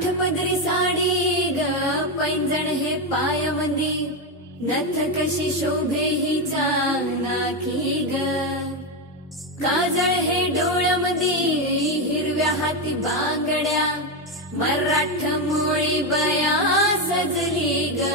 काठ पदरी साडी ग पैंजण हे पायामंदी नथ कशी शोभे हिच्या नाकी ग काजळ हे डोळ्यामंदी हिरव्या हाती बांगड्या मराठ मोळी बया सजली ग